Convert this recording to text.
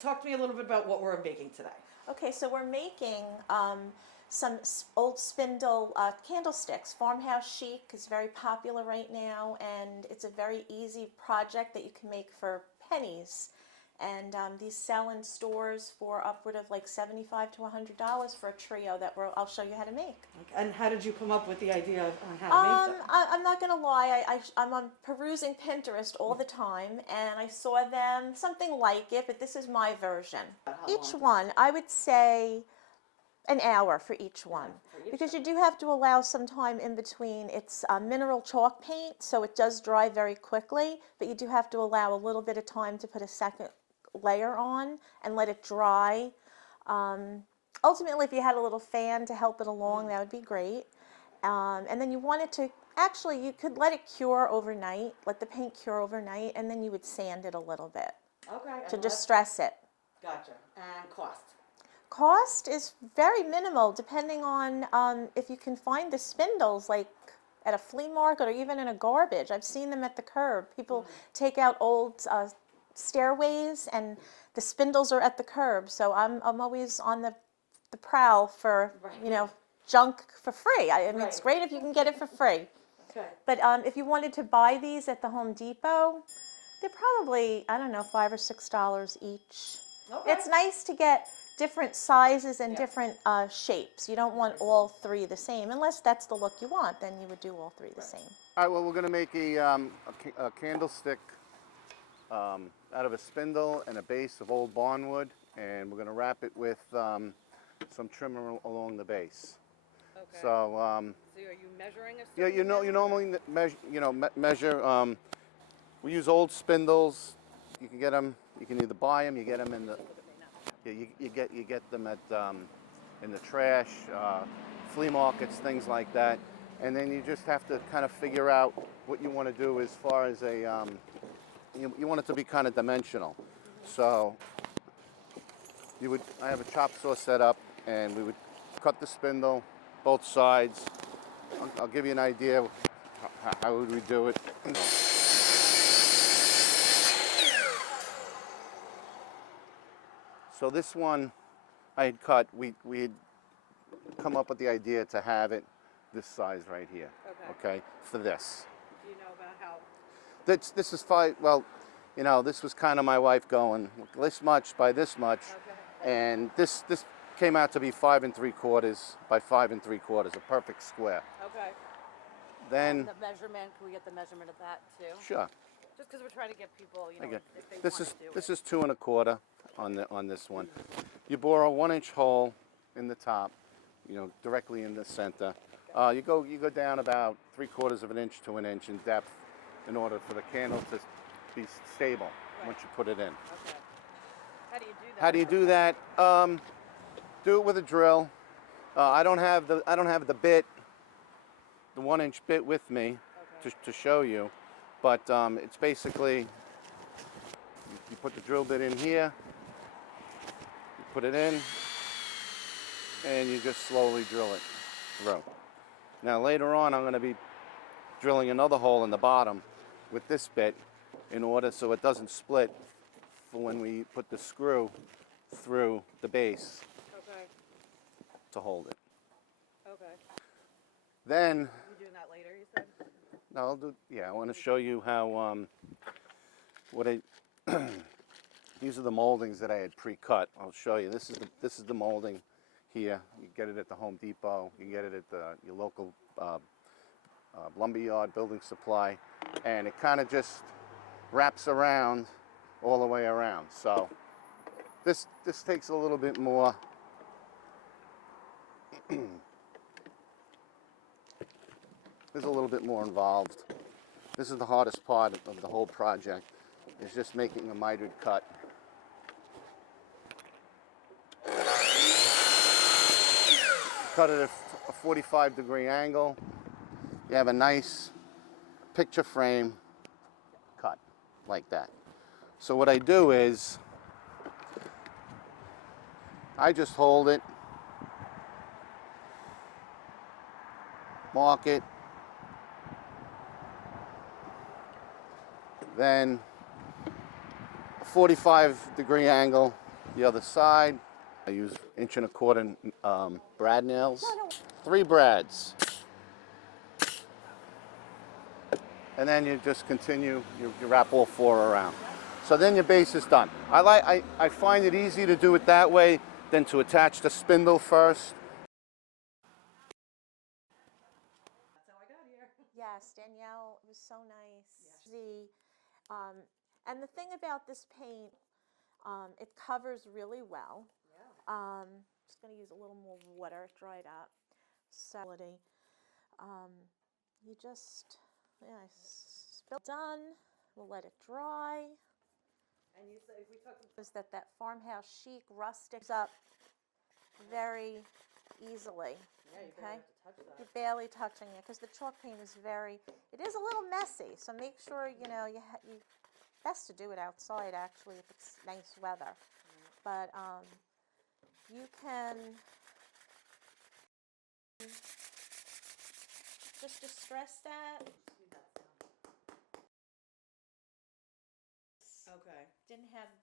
Talk to me a little bit about what we're baking today. Okay, so we're making some old spindle candlesticks. Farmhouse chic is very popular right now, and it's a very easy project that you can make for pennies. And these sell in stores for upward of like $75 to $100 for a trio that I'll show you how to make. And how did you come up with the idea of how to make them? I'm not gonna lie, I'm on perusing Pinterest all the time, and I saw them, something like it, but this is my version. Each one, I would say an hour for each one, because you do have to allow some time in between. It's mineral chalk paint, so it does dry very quickly, but you do have to allow a little bit of time to put a second layer on and let it dry. Ultimately, if you had a little fan to help it along, that would be great. And then you want it to, actually, you could let it cure overnight, let the paint cure overnight, and then you would sand it a little bit to distress it. Gotcha. And cost? Cost is very minimal, depending on if you can find the spindles, like at a flea market or even in a garbage. I've seen them at the curb. People take out old stairways, and the spindles are at the curb. So I'm always on the prowl for junk for free. I mean, it's great if you can get it for free. Okay. But if you wanted to buy these at the Home Depot, they're probably, I don't know, $5 or $6 each. Okay. It's nice to get different sizes and different shapes. You don't want all three the same, unless that's the look you want. Then you would do all three the same. All right. Well, we're going to make a candlestick out of a spindle and a base of old barnwood, and we're going to wrap it with some trim along the base. Okay. So, so are you measuring a yeah, you normally measure. We use old spindles. You can get them. You can either buy them. You get them in the. Yeah, you get them at in the trash, flea markets, things like that, and then you just have to kind of figure out what you want to do as far as a. You want it to be kind of dimensional, so I have a chop saw set up, and we would cut the spindle, both sides. I'll give you an idea of how would we do it. So this one I had cut, we had come up with the idea to have it this size right here. Okay, for this. Do you know about how? This is fine. Well, this was kind of my wife going this much by this much, and this came out to be 5 3/4 by 5 3/4, a perfect square. Okay. Then the measurement, can we get the measurement of that too? Sure. Just because we're trying to get people, if they This want is to do this it. is 2 1/4 on this one. You bore a 1-inch hole in the top, directly in the center. You go down about 3/4 of an inch to an inch in depth in order for the candle to be stable once you put it in. Okay. How do you do that? How do you do that? Do it with a drill. I don't have the bit, the 1-inch bit with me to show you, but it's basically you put the drill bit in here, you put it in, and you just slowly drill it through. Now later on, I'm going to be drilling another hole in the bottom with this bit in order so it doesn't split for when we put the screw through the base to hold it. Okay. Then, You doing that later, you said? no, I want to show you how, these are the moldings that I had pre-cut. I'll show you. This is the molding here. You get it at the Home Depot. You get it at your local lumber yard, building supply, and it kind of just wraps around all the way around. So this takes a little bit more. There's a little bit more involved. This is the hardest part of the whole project, is just making a mitered cut. Cut at a 45-degree angle. You have a nice picture frame cut like that. So what I do is I just hold it, mark it, then a 45-degree angle the other side. I use 1.25 inch brad nails. No, no. 3 brads. And then you just continue, you wrap all 4 around. So then your base is done. I find it easy to do it that way than to attach the spindle first. That's how I got here. Yes, Danielle, it was so nice. And the thing about this paint, it covers really well. Yeah. Just going to use a little more water, it dried up. So, you just, yeah, spill done. We'll let it dry. And you said we talked about Is that farmhouse chic rustic up very easily. yeah, you Okay. barely have to touch that. You're barely touching it because the chalk paint is it is a little messy. So make sure, you best to do it outside actually if it's nice weather. But you can just distress that. Okay. Didn't have the